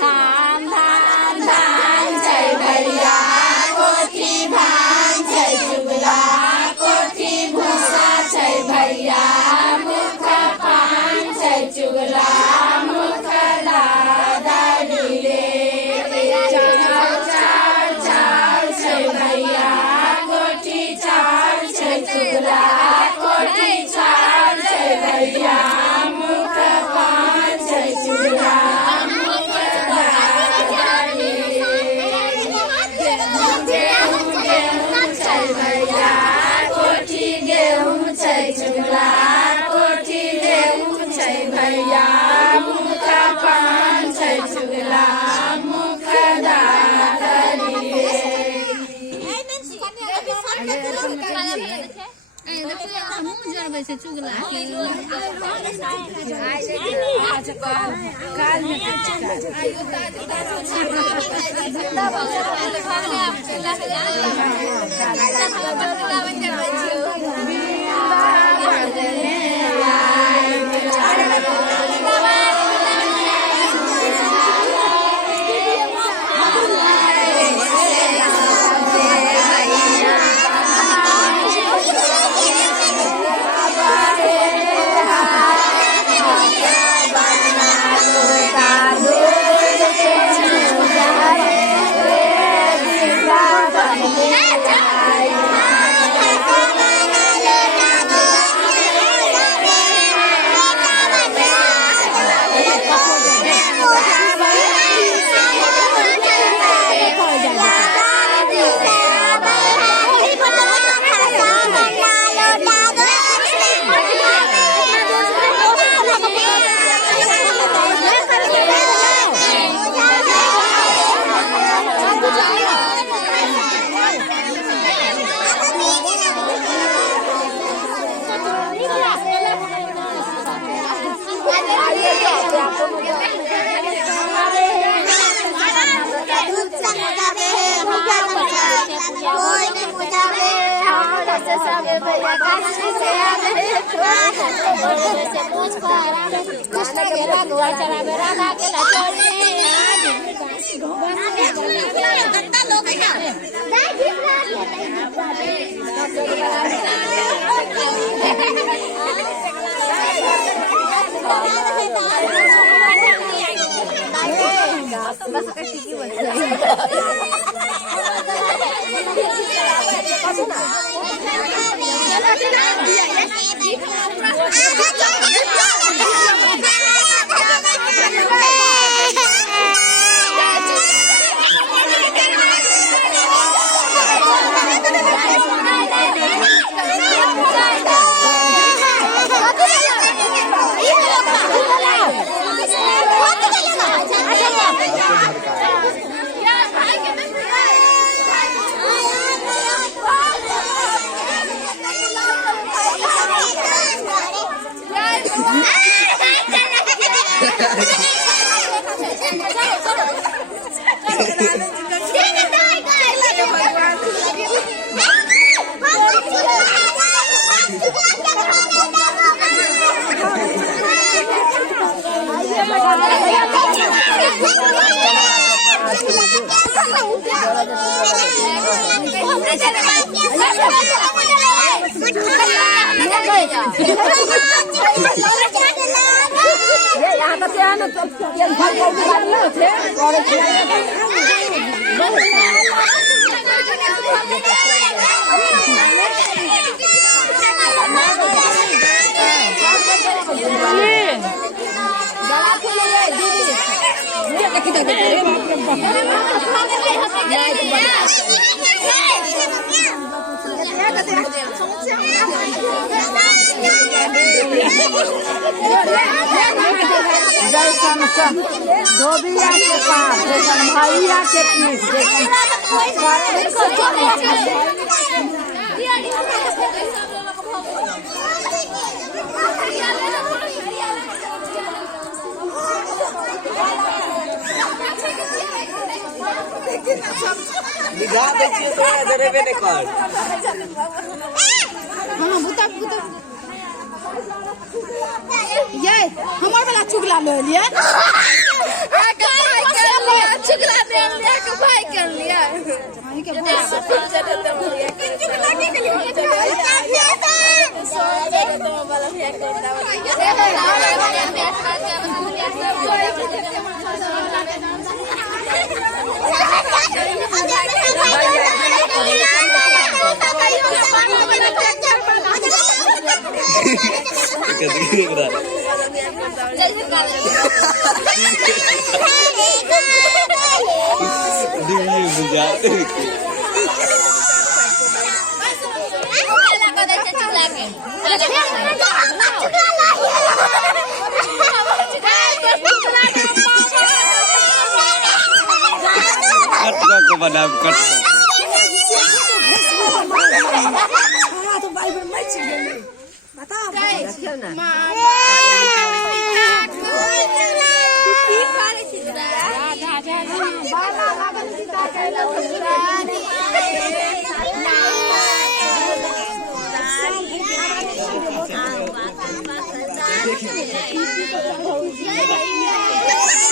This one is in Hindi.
धान धान धान छै भैया कोठी धान छै चुगला कोठी भूसा छै भैया मुख पान छै चुगला मुख दादी रे चार चार चार छै भैया कोठी चार छै चुगला कोठी चार छै भैया मुख पान छै चुगला चुगला कोठी गेहूँ छै भैया मुख पान छै चुगला मुख दादी Hãy subscribe cho kênh Ghiền Mì Gõ để không bỏ lỡ जैसन धोबिया के पास जैसन भैया के पीठ ये हमार वाला चुगला ले लिया चुगला दे लिया के भाई कर लिया को बना कट तो भाई बन मच गए बता ना